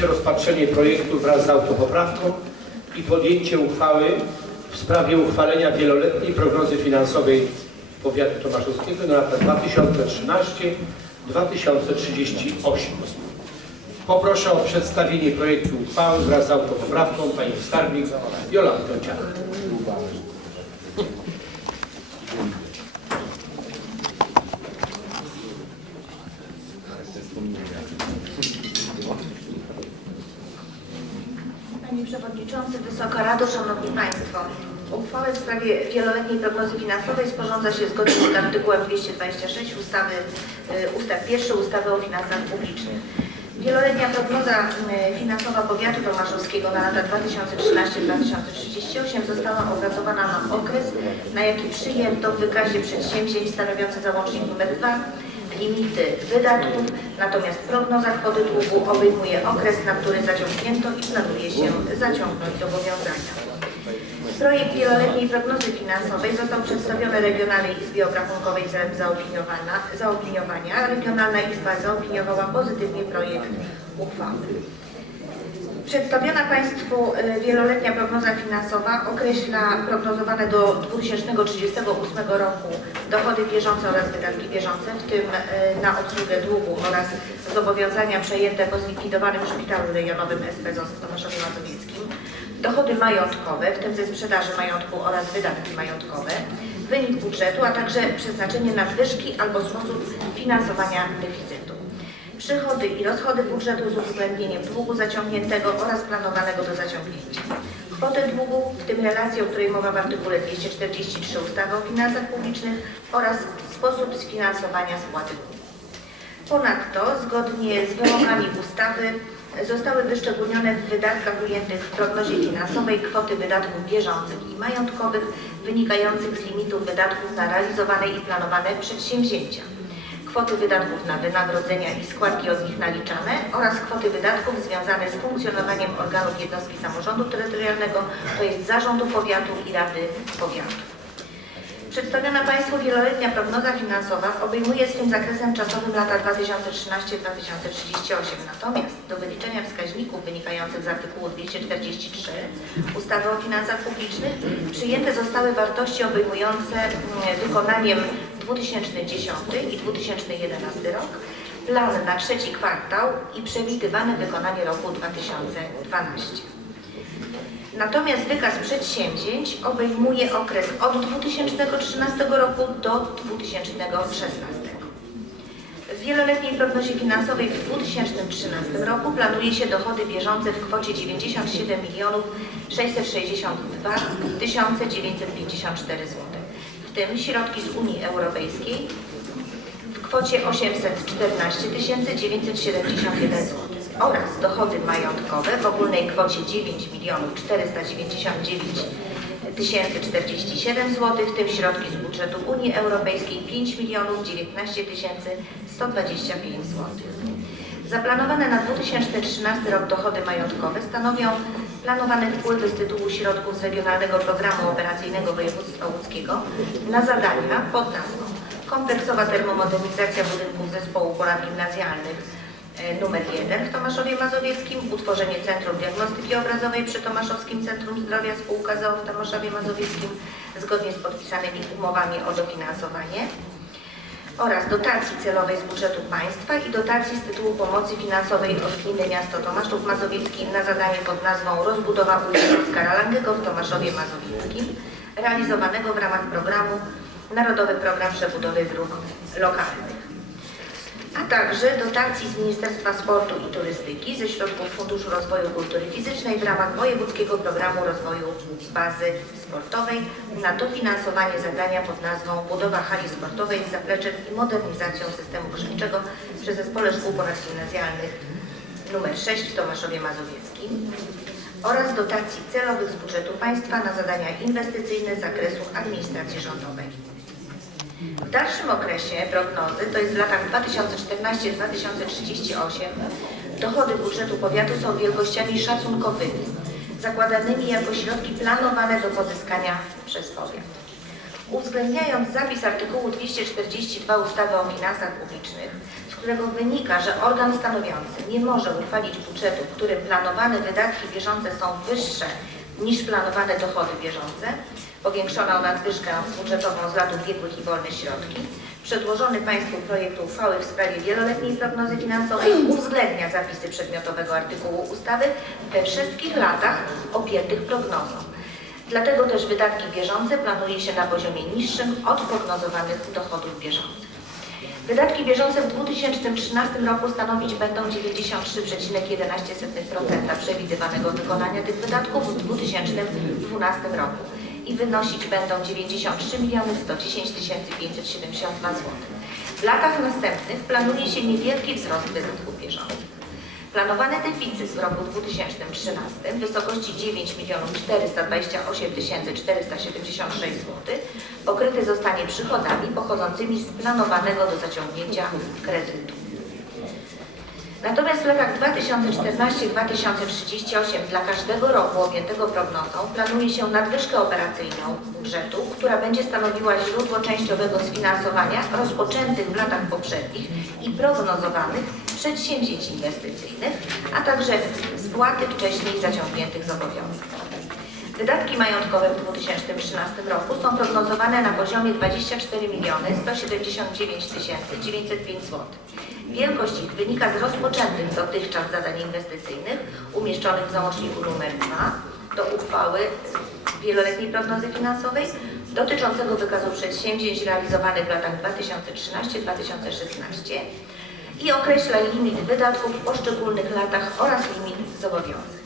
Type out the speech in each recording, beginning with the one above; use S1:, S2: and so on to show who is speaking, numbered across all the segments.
S1: Mianowicie rozpatrzenie projektu wraz z autopoprawką i podjęcie uchwały w sprawie uchwalenia wieloletniej prognozy finansowej powiatu tomaszowskiego na lata 2013-2038. Poproszę o przedstawienie projektu uchwały wraz z autopoprawką pani skarbnik Jolantę Ciach.
S2: Panie Przewodniczący, Wysoka Rado, Szanowni Państwo. W sprawie wieloletniej prognozy finansowej sporządza się zgodnie z artykułem 226 ustawy, y, ustaw 1 ustawy o finansach publicznych. Wieloletnia prognoza y, finansowa powiatu tomaszowskiego na lata 2013-2038 została opracowana na okres, na jaki przyjęto w wykazie przedsięwzięć stanowiący załącznik nr 2 limity wydatków, natomiast prognoza kwoty długu obejmuje okres, na który zaciągnięto i planuje się zaciągnąć zobowiązania. Projekt wieloletniej prognozy finansowej został przedstawiony Regionalnej Izbie Obrachunkowej celem zaopiniowania. Regionalna Izba zaopiniowała pozytywnie projekt uchwały. Przedstawiona Państwu e, wieloletnia prognoza finansowa określa prognozowane do 2038 roku dochody bieżące oraz wydatki bieżące, w tym e, na obsługę długu oraz zobowiązania przejęte po zlikwidowanym szpitalu rejonowym SP ZOZ w Tomaszowie Mazowieckim, dochody majątkowe, w tym ze sprzedaży majątku oraz wydatki majątkowe, wynik budżetu, a także przeznaczenie nadwyżki albo sposób finansowania deficytu przychody i rozchody budżetu z uwzględnieniem długu zaciągniętego oraz planowanego do zaciągnięcia. Kwotę długu, w tym relację, o której mowa w artykule 243 ustawy o finansach publicznych oraz sposób sfinansowania spłaty długu. Ponadto, zgodnie z wymogami ustawy, zostały wyszczególnione w wydatkach ujętych w prognozie finansowej kwoty wydatków bieżących i majątkowych wynikających z limitów wydatków na realizowane i planowane przedsięwzięcia kwoty wydatków na wynagrodzenia i składki od nich naliczane oraz kwoty wydatków związane z funkcjonowaniem organów jednostki samorządu terytorialnego, to jest zarządu powiatu i rady powiatu. Przedstawiona Państwu wieloletnia prognoza finansowa obejmuje swym zakresem czasowym lata 2013-2038. Natomiast do wyliczenia wskaźników wynikających z artykułu 243 ustawy o finansach publicznych przyjęte zostały wartości obejmujące mm, wykonaniem 2010 i 2011 rok, plan na trzeci kwartał i przewidywane wykonanie roku 2012. Natomiast wykaz przedsięwzięć obejmuje okres od 2013 roku do 2016. W wieloletniej prognozie finansowej w 2013 roku planuje się dochody bieżące w kwocie 97 milionów 662 954 zł, w tym środki z Unii Europejskiej w kwocie 814 971 zł oraz dochody majątkowe w ogólnej kwocie 9 milionów 499 047 zł, w tym środki z budżetu Unii Europejskiej 5 milionów 19 125 zł. Zaplanowane na 2013 rok dochody majątkowe stanowią planowane wpływy z tytułu środków z Regionalnego Programu Operacyjnego Województwa Łódzkiego na zadania pod nazwą Kompleksowa termomodernizacja budynków zespołu ponad gimnazjalnych numer 1 w Tomaszowie Mazowieckim, utworzenie Centrum Diagnostyki Obrazowej przy Tomaszowskim Centrum Zdrowia Spółka ZOO w Tomaszowie Mazowieckim zgodnie z podpisanymi umowami o dofinansowanie oraz dotacji celowej z budżetu państwa i dotacji z tytułu pomocy finansowej od gminy miasto Tomaszów Mazowiecki na zadanie pod nazwą Rozbudowa ulicy Oskara Langego w Tomaszowie Mazowieckim realizowanego w ramach programu Narodowy Program Przebudowy Dróg Lokalnych a także dotacji z Ministerstwa Sportu i Turystyki ze środków Funduszu Rozwoju Kultury Fizycznej w ramach Wojewódzkiego Programu Rozwoju Bazy Sportowej na dofinansowanie zadania pod nazwą Budowa hali sportowej z zapleczem i modernizacją systemu grzewczego przy Zespole Szkół Ponadgimnazjalnych nr 6 w Tomaszowie Mazowieckim oraz dotacji celowych z budżetu państwa na zadania inwestycyjne z zakresu administracji rządowej. W dalszym okresie prognozy, to jest w latach 2014-2038, dochody budżetu powiatu są wielkościami szacunkowymi, zakładanymi jako środki planowane do pozyskania przez powiat. Uwzględniając zapis artykułu 242 ustawy o finansach publicznych, z którego wynika, że organ stanowiący nie może uchwalić budżetu, w którym planowane wydatki bieżące są wyższe niż planowane dochody bieżące, powiększona o nadwyżkę budżetową z lat ubiegłych i wolne środki, przedłożony Państwu projekt uchwały w sprawie wieloletniej prognozy finansowej uwzględnia zapisy przedmiotowego artykułu ustawy we wszystkich latach objętych prognozą. Dlatego też wydatki bieżące planuje się na poziomie niższym od prognozowanych dochodów bieżących. Wydatki bieżące w 2013 roku stanowić będą 93,11% przewidywanego wykonania tych wydatków w 2012 roku i wynosić będą 93 110 572 zł. W latach następnych planuje się niewielki wzrost wydatków bieżących. Planowany deficyt w roku 2013 w wysokości 9 428 476 zł pokryty zostanie przychodami pochodzącymi z planowanego do zaciągnięcia kredytu. Natomiast w latach 2014-2038 dla każdego roku objętego prognozą planuje się nadwyżkę operacyjną budżetu, która będzie stanowiła źródło częściowego sfinansowania rozpoczętych w latach poprzednich i prognozowanych przedsięwzięć inwestycyjnych, a także spłaty wcześniej zaciągniętych zobowiązań. Wydatki majątkowe w 2013 roku są prognozowane na poziomie 24 179 905 zł. Wielkość ich wynika z rozpoczętych dotychczas zadań inwestycyjnych umieszczonych w załączniku nr 2 do uchwały wieloletniej prognozy finansowej dotyczącego wykazu przedsięwzięć realizowanych w latach 2013-2016 i określa limit wydatków w poszczególnych latach oraz limit zobowiązań.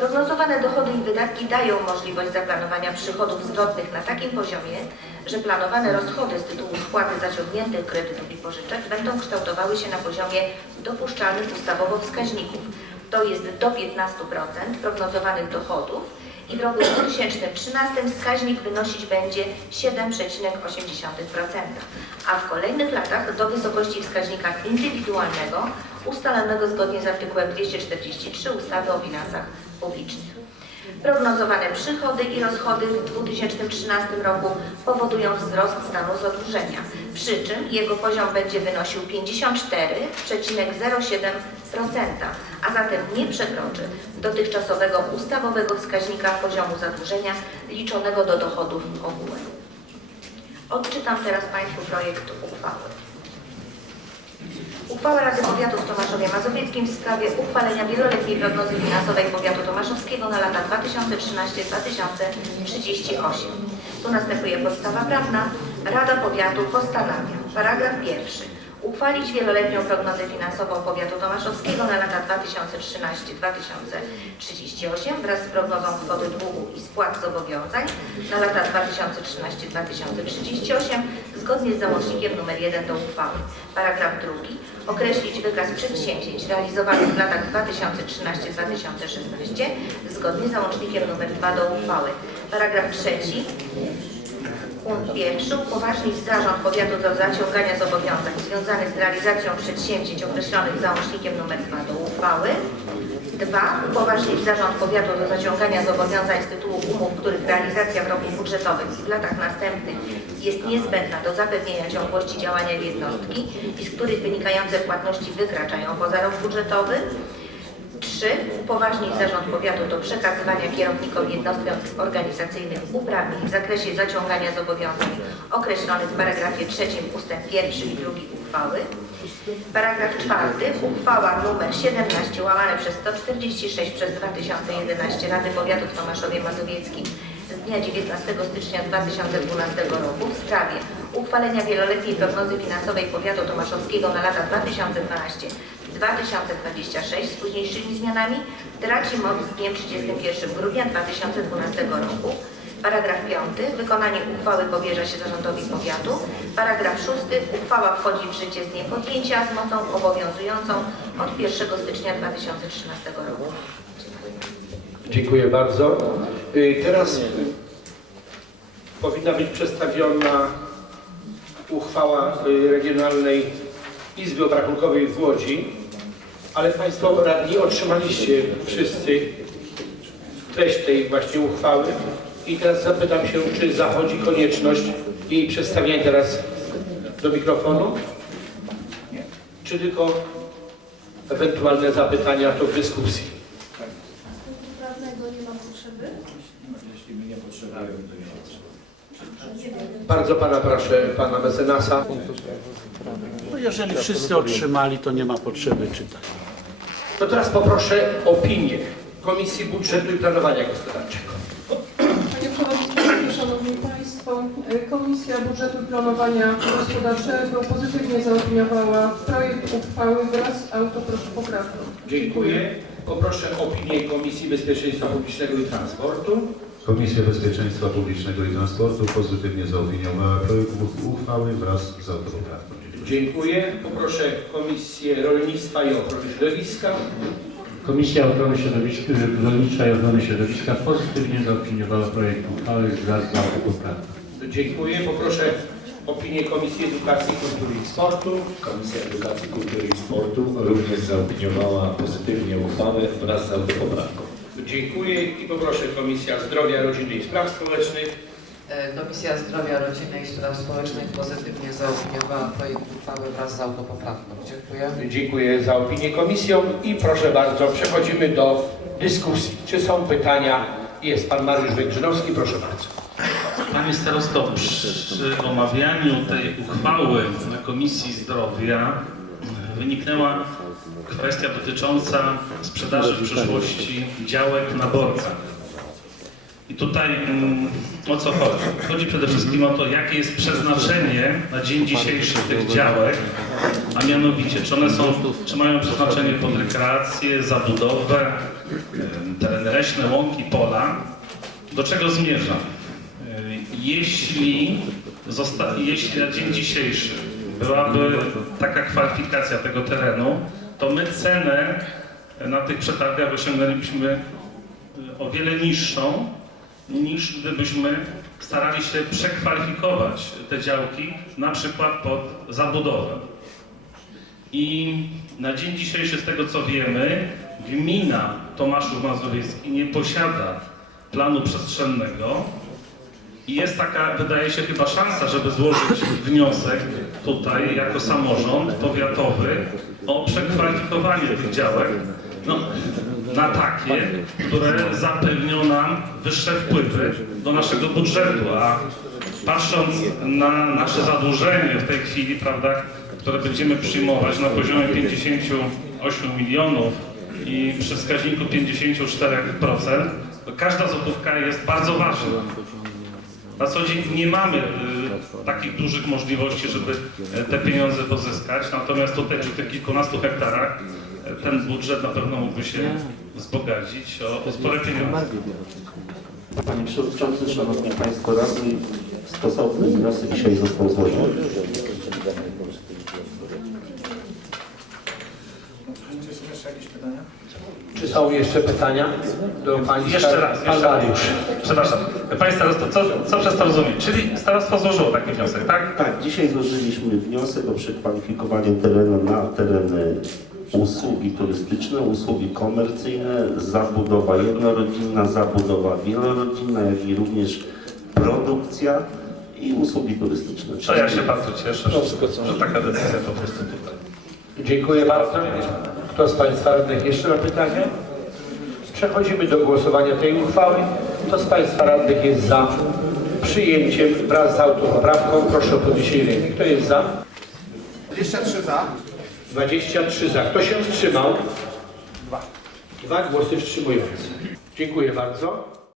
S2: Prognozowane dochody i wydatki dają możliwość zaplanowania przychodów zwrotnych na takim poziomie, że planowane rozchody z tytułu spłaty zaciągniętych kredytów i pożyczek będą kształtowały się na poziomie dopuszczalnych ustawowo wskaźników, to jest do 15% prognozowanych dochodów i w roku 2013 wskaźnik wynosić będzie 7,8%, a w kolejnych latach do wysokości wskaźnika indywidualnego ustalonego zgodnie z artykułem 243 ustawy o finansach publicznych. Prognozowane przychody i rozchody w 2013 roku powodują wzrost stanu zadłużenia, przy czym jego poziom będzie wynosił 54,07%, a zatem nie przekroczy dotychczasowego ustawowego wskaźnika poziomu zadłużenia liczonego do dochodów ogółem. Odczytam teraz Państwu projekt uchwały. Uchwała Rady Powiatu w Tomaszowie Mazowieckim w sprawie uchwalenia wieloletniej prognozy finansowej Powiatu Tomaszowskiego na lata 2013-2038. Tu następuje podstawa prawna. Rada Powiatu postanawia. Paragraf pierwszy. Uchwalić wieloletnią prognozę finansową Powiatu Tomaszowskiego na lata 2013-2038 wraz z prognozą kwoty długu i spłat zobowiązań na lata 2013-2038 zgodnie z załącznikiem nr 1 do uchwały. Paragraf drugi. Określić wykaz przedsięwzięć realizowanych w latach 2013-2016 zgodnie z załącznikiem nr 2 do uchwały. Paragraf trzeci. Punkt pierwszy. Upoważnić zarząd powiatu do zaciągania zobowiązań związanych z realizacją przedsięwzięć określonych załącznikiem nr 2 do uchwały. 2. Upoważnić zarząd powiatu do zaciągania zobowiązań z tytułu umów, których realizacja w roku budżetowym i w latach następnych jest niezbędna do zapewnienia ciągłości działania jednostki i z których wynikające płatności wykraczają poza rok budżetowy. 3. Upoważnić zarząd powiatu do przekazywania kierownikom jednostek organizacyjnych uprawnień w zakresie zaciągania zobowiązań określonych w paragrafie 3 ust. 1 i 2 uchwały. Paragraf 4. Uchwała nr 17 łamane przez 146 przez 2011 Rady Powiatu w Tomaszowie Mazowieckim z dnia 19 stycznia 2012 roku w sprawie uchwalenia wieloletniej prognozy finansowej Powiatu Tomaszowskiego na lata 2012-2026 z późniejszymi zmianami traci moc z dniem 31 grudnia 2012 roku. Paragraf 5. Wykonanie uchwały powierza się zarządowi powiatu. Paragraf 6. Uchwała wchodzi w życie z dniem podjęcia z mocą obowiązującą od 1 stycznia 2013 roku.
S1: Dziękuję bardzo. Y, Teraz y, powinna być przedstawiona uchwała y, Regionalnej Izby Obrachunkowej w Łodzi, ale Państwo radni otrzymaliście wszyscy treść tej właśnie uchwały. I teraz zapytam się, czy zachodzi konieczność jej przedstawiania teraz do mikrofonu? Czy tylko ewentualne zapytania to w dyskusji?
S3: prawnego nie ma potrzeby?
S4: Jeśli mnie potrzebują, to nie ma potrzeby.
S1: Bardzo pana proszę, pana mecenasa.
S5: No jeżeli wszyscy otrzymali, to nie ma potrzeby czytać.
S1: To teraz poproszę opinię Komisji Budżetu i Planowania Gospodarczego.
S6: Panie Przewodniczący, Szanowni Państwo, e, Komisja Budżetu i Planowania Gospodarczego pozytywnie zaopiniowała projekt uchwały wraz z autopoprawką.
S1: Dziękuję. Poproszę opinię Komisji Bezpieczeństwa Publicznego i Transportu.
S7: Komisja Bezpieczeństwa Publicznego i Transportu pozytywnie zaopiniowała projekt uchwały wraz z autopoprawką.
S1: Dziękuję. Poproszę Komisję Rolnictwa i Ochrony Środowiska.
S8: Komisja Ochrony Środowiska, Rolnictwa i Ochrony Środowiska pozytywnie zaopiniowała projekt uchwały wraz z autopoprawką.
S1: Dziękuję. Poproszę opinię Komisji Edukacji, Kultury i Sportu.
S4: Komisja Edukacji, Kultury i Sportu również zaopiniowała pozytywnie uchwałę wraz z autopoprawką.
S1: Dziękuję i poproszę Komisja Zdrowia, Rodziny i Spraw Społecznych.
S9: E, Komisja Zdrowia, Rodziny i Spraw Społecznych pozytywnie zaopiniowała projekt uchwały wraz z autopoprawką. Dziękuję.
S1: Dziękuję za opinię komisją i proszę bardzo, przechodzimy do dyskusji. Czy są pytania? Jest pan Mariusz Węgrzynowski, proszę bardzo.
S10: Panie starosto, przy omawianiu tej uchwały na Komisji Zdrowia wyniknęła kwestia dotycząca sprzedaży w przyszłości działek na borcach. I tutaj mm, o co chodzi? Chodzi przede wszystkim o to, jakie jest przeznaczenie na dzień dzisiejszy tych działek, a mianowicie, czy one są, czy mają przeznaczenie pod rekreację, zabudowę, tereny leśne, łąki, pola. Do czego zmierzam? Y, Jeśli, jeśli na dzień dzisiejszy byłaby taka kwalifikacja tego terenu, to my cenę na tych przetargach osiągnęlibyśmy y, o wiele niższą, niż gdybyśmy starali się przekwalifikować te działki na przykład pod zabudowę. I na dzień dzisiejszy, z tego co wiemy, gmina Tomaszów Mazowiecki nie posiada planu przestrzennego i jest taka, wydaje się, chyba szansa, żeby złożyć wniosek tutaj jako samorząd powiatowy o przekwalifikowanie tych działek no, na takie, które zapewnią nam wyższe wpływy do naszego budżetu, a patrząc na nasze zadłużenie w tej chwili, prawda, które będziemy przyjmować na poziomie 58 milionów i przy wskaźniku 54%, to każda złotówka jest bardzo ważna. Na co dzień nie mamy y, takich dużych możliwości, żeby e, te pieniądze pozyskać, natomiast tutaj przy tych kilkunastu hektarach e, ten budżet na pewno mógłby się wzbogacić o, o spore pieniądze.
S11: Panie Przewodniczący, Szanowni Państwo Radni, stosowny wniosek dzisiaj został złożony.
S4: Czy są jeszcze jakieś pytania?
S1: Czy są jeszcze pytania do pani
S10: Jeszcze raz,
S1: Pan
S10: jeszcze raz.
S1: Mariusz.
S10: Przepraszam. Panie starosto, co, co przez to rozumieć? Czyli starostwo złożyło taki wniosek, tak?
S11: Tak, dzisiaj złożyliśmy wniosek o przekwalifikowanie terenu na tereny usługi turystyczne, usługi komercyjne, zabudowa jednorodzinna, zabudowa wielorodzinna, jak i również produkcja i usługi turystyczne.
S10: To ja się bardzo cieszę, że, że taka decyzja po prostu tutaj.
S1: Dziękuję bardzo. Kto z Państwa radnych jeszcze ma pytania? Przechodzimy do głosowania tej uchwały. Kto z Państwa radnych jest za przyjęciem wraz z autopoprawką? Proszę o podniesienie ręki. Kto jest za?
S4: 23 za.
S1: 23 za. Kto się wstrzymał? Dwa. Dwa głosy wstrzymujące. Dziękuję bardzo.